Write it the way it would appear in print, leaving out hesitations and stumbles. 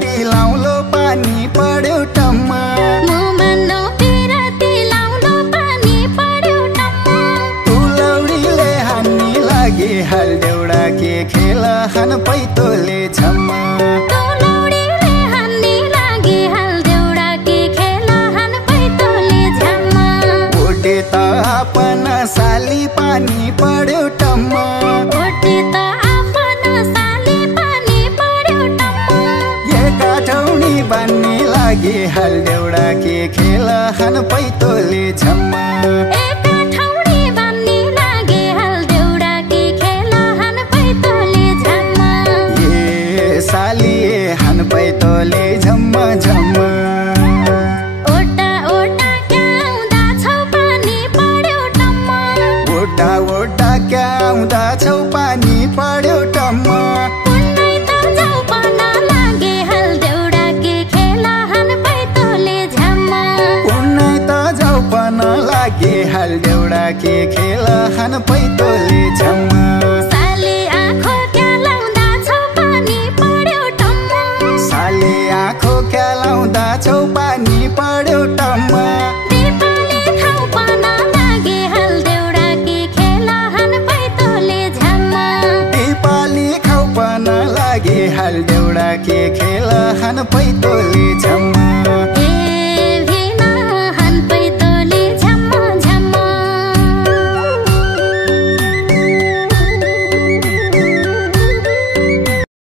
पिराती लाउलो पानी पर्यो टम्मा मुमानो पिराती लाउलो पानी पर्यो टम्मा तुलौडीले हान्नी लागे हाल देउडा के खेल हान पैतोले झम्मा तुलौडीले हान्नी लागे हाल देउडा के खेल हान पैतोले झम्मा ओटे त आपना साली पानी पर्यो टम्मा ओटे त आपना साली पानी पर्यो टम्मा काठौनी बान्ने लागे हाल देउडा के खेल हान पैतोले झम्मा काठौनी बान्ने लागे हाल देउडा के खेल हान पैतोले झम्मा साली हान पैतोले झम्मा झम्मा ओटा ओटा क्याउँदा छौ पानी पर्यो टम्मा ओटा ओटा क्याउँदा छौ पानी पर्यो टम्मा उन्नै त जाउ पान लागे हाल देउडा के खेल हान पैतोले झम्मा उन्नै त जाउ पान लागे हाल देउडा के खेल हान पैतोले झम्मा साले आँखो क्यालाउँदा छौ पानी पर्यो टम्मा साले आँखो क्यालाउँदा छौ पानी पर्यो टम्मा दिपाले खाउ पान लागे हाल देउडा के खेल हान पैतोले झम्मा दिपाली खाउ पान लागे हाल देउडा के खेल हान पैतोले झम्मा